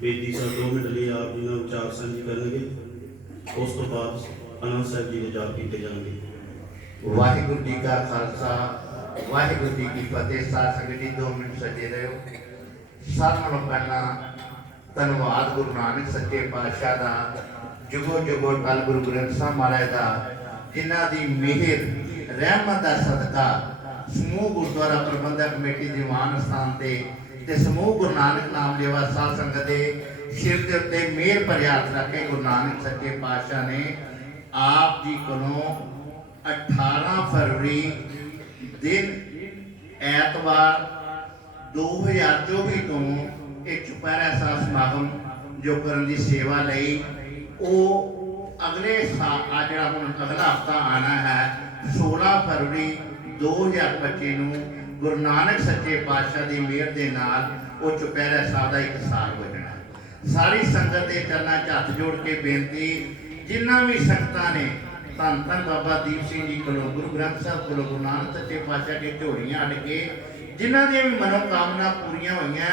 ਬੇਦੀ ਸਾਹਿਬ ਦੋ ਮਿੰਟ ਲਈ ਆਪ ਜੀ ਨਾਲ ਵਿਚਾਰ ਸਾਂਝੇ ਕਰਨਗੇ ਉਸ ਤੋਂ ਬਾਅਦ ਅਨੰਦ ਸਾਹਿਬ ਜੀ ਦੇ ਜਾਪ ਕੀਤੇ ਜਾਣਗੇ। ਵਾਹਿਗੁਰੂ ਜੀ ਕਾ ਖਾਲਸਾ, ਵਾਹਿਗੁਰੂ ਜੀ ਕੀ ਫਤਿਹ। ਸਾਧ ਸੰਗਤ ਜੀ, ਦੋ ਮਿੰਟ ਸਜੇ ਰਹੋ। ਸਾਰਿਆਂ ਨਾਲੋਂ ਪਹਿਲਾਂ ਧੰਨਵਾਦ ਗੁਰੂ ਨਾਨਕ ਸੱਚੇ ਪਾਤਸ਼ਾਹ ਦਾ, ਜੁਗੋ ਜੁਗੋ ਟਲ ਗੁਰੂ ਗ੍ਰੰਥ ਸਾਹਿਬ ਮਹਾਰਾਜ ਦਾ, ਜਿਨ੍ਹਾਂ ਦੀ ਮਿਹਰ, ਰਹਿਮਤ ਦਾ ਸਦਕਾ ਸਮੂਹ ਗੁਰਦੁਆਰਾ ਪ੍ਰਬੰਧਕ ਕਮੇਟੀ ਦੀਵਾਨ ਸਥਾਨ ਤੇ ਤੇ ਸਮੂਹ ਗੁਰੂ ਨਾਨਕ ਨਾਮ ਲੇਵਾ ਸਾਧ ਸੰਗਤ ਦੇ ਸਿਰ ਦੇ ਉੱਤੇ ਮਿਹਰ ਭਰਿਆ ਰੱਖ ਕੇ ਗੁਰੂ ਨਾਨਕ ਸੱਚੇ ਪਾਤਸ਼ਾਹ ਨੇ। ਆਪ ਜੀ ਕੋਲੋਂ 18 ਫਰਵਰੀ ਦਿਨ ਐਤਵਾਰ 2024 ਤੋਂ ਇਹ ਚੁਪਹਿਰਾ ਸਾਹਿਬ ਸਮਾਗਮ ਜੋ ਕਰਨ ਦੀ ਸੇਵਾ ਲਈ, ਉਹ ਅਗਲੇ ਸਾਲ ਆ ਜਿਹੜਾ ਹੁਣ ਅਗਲਾ ਹਫਤਾ ਆਣਾ ਹੈ 16 ਫਰਵਰੀ 2025 ਨੂੰ ਗੁਰੂ ਨਾਨਕ ਸੱਚੇ ਪਾਤਸ਼ਾਹ ਦੀ ਮਿਹਰ ਦੇ ਨਾਲ ਉਹ ਚੁਪਹਿਰਾ ਸਾਹਿਬ ਦਾ ਇੱਕ ਸਾਲ ਹੋ ਜਾਣਾ। ਸਾਰੀ ਸੰਗਤ ਦੇ ਚਰਨਾਂ 'ਚ ਹੱਥ ਜੋੜ ਕੇ ਬੇਨਤੀ ਜਿੰਨਾ ਵੀ ਸੰਗਤਾਂ ਨੇ, ਧੰਨ ਧੰਨ ਬਾਬਾ ਦੀਪ ਸਿੰਘ ਜੀ ਕੋਲੋਂ, ਗੁਰੂ ਗ੍ਰੰਥ ਸਾਹਿਬ ਕੋਲੋਂ, ਗੁਰੂ ਨਾਨਕ ਸੱਚੇ ਪਾਤਸ਼ਾਹ ਦੇ ਝੋਲੀਆਂ ਅੜ ਕੇ, ਜਿਨ੍ਹਾਂ ਦੀਆਂ ਵੀ ਮਨੋਕਾਮਨਾ ਪੂਰੀਆਂ ਹੋਈਆਂ,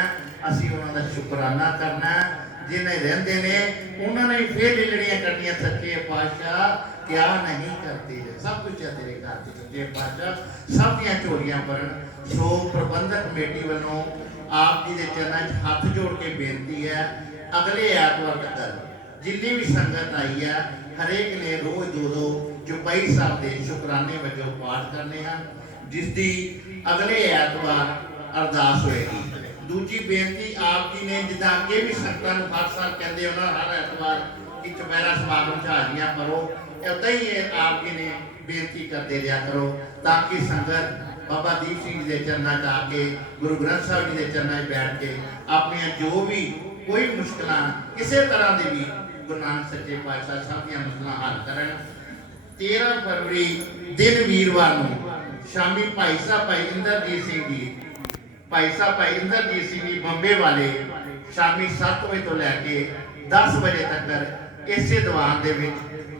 ਅਸੀਂ ਉਹਨਾਂ ਦਾ ਸ਼ੁਕਰਾਨਾ ਕਰਨਾ ਹੈ। ਰਹਿੰਦੇ ਨੇ, ਉਹਨਾਂ ਨੇ ਫੇਰ ਜਿਹੜੀਆਂ ਕਰਨੀਆਂ ਸੱਚੇ ਪਾਤਸ਼ਾਹ, ਕਿਆ ਨਹੀਂ ਕਰਤੇ ਸਭ ਕੁਝ ਹੈ ਤੇਰੇ ਘਰ ਚ ਸੱਚੇ ਪਾਤਸ਼ਾਹ। ਸਭ ਦੀਆਂ ਝੋਲੀਆਂ ਭਰਨ। ਸੋ ਪ੍ਰਬੰਧਕ ਕਮੇਟੀ ਵੱਲੋਂ ਆਪ ਜੀ ਦੇ ਚਰਨਾਂ 'ਚ ਹੱਥ ਜੋੜ ਕੇ ਬੇਨਤੀ ਹੈ, ਅਗਲੇ ਐਤਵਾਰ ਤੱਕ ਜਿੰਨੀ ਵੀ ਸੰਗਤ ਆਈ ਹੈ ਹਰੇਕ ਨੇ ਰੋਜ਼ ਦੋ ਦੋ ਚੁਪਈ ਸਾਹਿਬ ਦੇ ਸ਼ੁਕਰਾਨੇ ਵਜੋਂ ਪਾਠ ਕਰਨੇ ਹਨ ਜਿਸ ਦੀ ਅਗਲੇ ਐਤਵਾਰ ਅਰਦਾਸ ਹੋਏਗੀ। ਦੂਜੀ ਬੇਨਤੀ ਆਪ ਜੀ ਨੇ, ਜਿੱਦਾਂ ਅੱਗੇ ਵੀ ਸੰਗਤਾਂ ਨੂੰ ਹਰ ਸਾਲ ਕਹਿੰਦੇ ਉਹਨਾਂ ਹਰ ਐਤਵਾਰ ਕਿ ਚੁਪਹਿਰਾ ਸਮਾਗਮ ਚ ਹਾਜ਼ਰੀਆਂ ਕਰੋ ਏਦਾਂ ਹੀ ਇਹ ਆਪ ਜੀ ਨੇ ਬੇਨਤੀ ਕਰਦੇ ਰਿਹਾ ਕਰੋ, ਤਾਂ ਕਿ ਸੰਗਤ ਬਾਬਾ ਦੀਪ ਸਿੰਘ ਜੀ ਦੇ ਚਰਨਾਂ 'ਚ ਆ ਕੇ, ਗੁਰੂ ਗ੍ਰੰਥ ਸਾਹਿਬ ਜੀ ਦੇ ਚਰਨਾਂ 'ਚ ਬੈਠ ਕੇ, ਆਪਣੀਆਂ ਜੋ ਵੀ ਕੋਈ ਮੁਸ਼ਕਲਾਂ, ਕਿਸੇ ਤਰ੍ਹਾਂ ਦੀ ਵੀ ਗੁਰੂ ਨਾਨਕ ਸੱਚੇ ਪਾਤਸ਼ਾਹ ਸਭ ਦੀਆਂ ਮੁਸ਼ਕਲਾਂ ਹੱਲ ਕਰਨ। 13 ਫਰਵਰੀ ਦਿਨ ਵੀਰਵਾਰ ਨੂੰ ਸ਼ਾਮੀ ਭਾਈ ਸਾਹਿਬ ਭਾਈ ਇੰਦਰਜੀਤ ਸਿੰਘ ਜੀ, ਭਾਈ ਸਾਹਿਬ ਭਾਈ ਇੰਦਰਜੀਤ ਸਿੰਘ ਜੀ ਬੰਬੇ ਵਾਲੇ ਸ਼ਾਮੀ 7 ਵਜੇ ਤੋਂ ਲੈ ਕੇ 10 ਵਜੇ ਤੱਕ ਇਸੇ ਦੀਵਾਨ ਦੇ ਵਿੱਚ,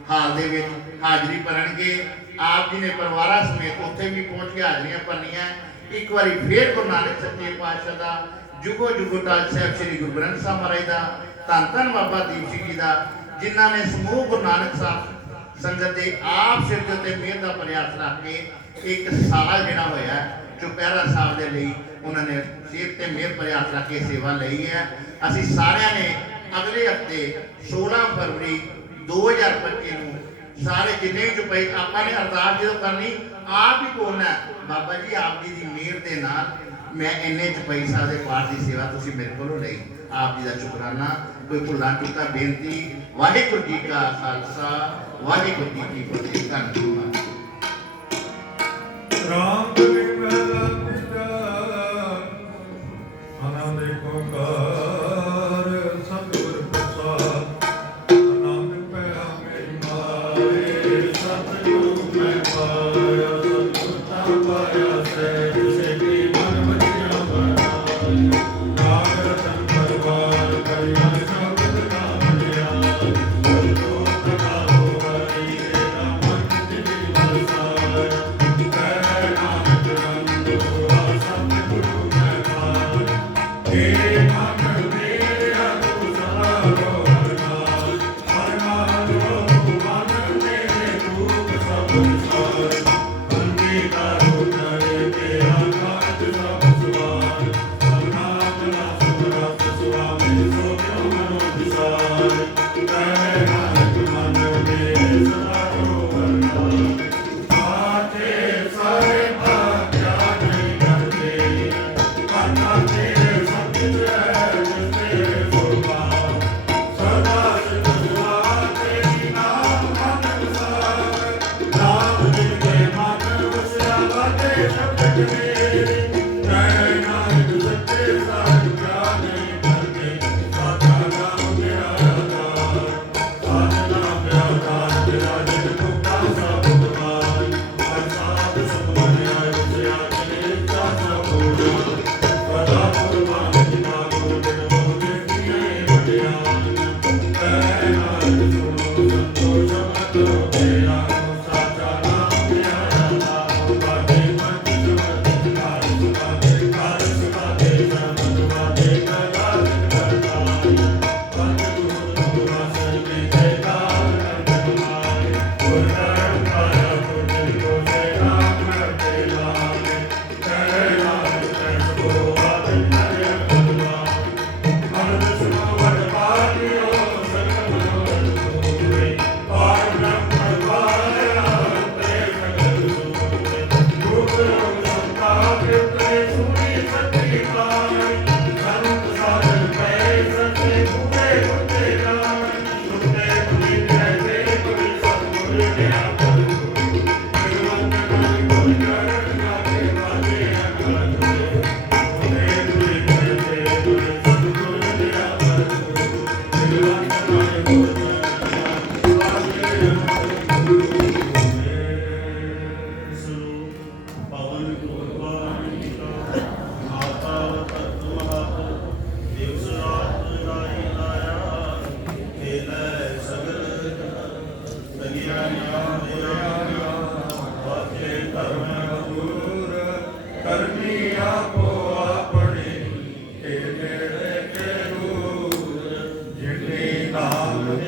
ਹਾਲ ਦੇ ਵਿੱਚ ਹਾਜ਼ਰੀ ਭਰਨਗੇ। ਆਪ ਜੀ ਨੇ ਪਰਿਵਾਰਾਂ ਸਮੇਤ ਉੱਥੇ ਵੀ ਪਹੁੰਚ ਕੇ ਹਾਜ਼ਰੀਆਂ ਭਰਨੀਆਂ। ਇੱਕ ਵਾਰੀ ਫੇਰ ਗੁਰੂ ਨਾਨਕ ਸੱਚੇ ਪਾਤਸ਼ਾਹ ਦਾ ਜੁਗੋ ਜੁਗੋ ਟਾਲ ਸਾਹਿਬ ਸ੍ਰੀ ਗੁਰੂ ਗ੍ਰੰਥ ਸਾਹਿਬ ਮਹਾਰਾਜ ਦਾ ਧੰਨ ਧੰਨ ਬਾਬਾ ਦੀਪ ਸਿੰਘ ਜੀ ਦਾ ਜਿਨ੍ਹਾਂ ਨੇ ਸਮੂਹ ਗੁਰੂ ਨਾਨਕ ਸਾਹਿਬ ਸੰਗਤ ਦੇ ਆਪ ਸਿਰ ਦੇ ਉੱਤੇ ਮਿਹਰ ਦਾ ਪ੍ਰਯਾਸ ਰੱਖ ਕੇ ਇੱਕ ਸਾਲ ਜਿਹੜਾ ਹੋਇਆ ਚੁਪਹਿਰਾ ਸਾਹਿਬ ਦੇ ਲਈ ਉਹਨਾਂ ਨੇ ਸਿਰ ਤੇ ਮਿਹਰ ਪ੍ਰਯਾਸ ਰੱਖ ਕੇ ਸੇਵਾ ਲਈ ਹੈ। ਅਸੀਂ ਸਾਰਿਆਂ ਨੇ ਅਗਲੇ ਹਫ਼ਤੇ 16 ਫਰਵਰੀ 2025 ਨੂੰ ਸਾਰੇ ਜਿੰਨੇ ਵੀ ਚੁਪਈ ਆਪਾਂ ਨੇ ਅਰਦਾਸ ਜਦੋਂ ਕਰਨੀ ਆਪ ਹੀ ਕੋਲ ਹੈ, ਬਾਬਾ ਜੀ ਆਪ ਜੀ ਦੀ ਮਿਹਰ ਦੇ ਨਾਲ ਮੈਂ ਇੰਨੇ ਚੁਪਈ ਸਾਹਿਬ ਦੇ ਪਾਠ ਦੀ ਸੇਵਾ ਤੁਸੀਂ ਮੇਰੇ ਕੋਲੋਂ ਲਈ। ਆਪ ਜੀ ਦਾ ਸ਼ੁਕਰਾਨਾ। ਕੋਈ ਭੁੱਲਾਂ ਚੁੱਕਾ ਬੇਨਤੀ। ਵਾਹਿਗੁਰੂ ਜੀ ਕਾ ਖਾਲਸਾ, ਵਾਹਿਗੁਰੂ ਜੀ ਕੀ ਫਤਿਹ। Amen.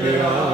Yeah.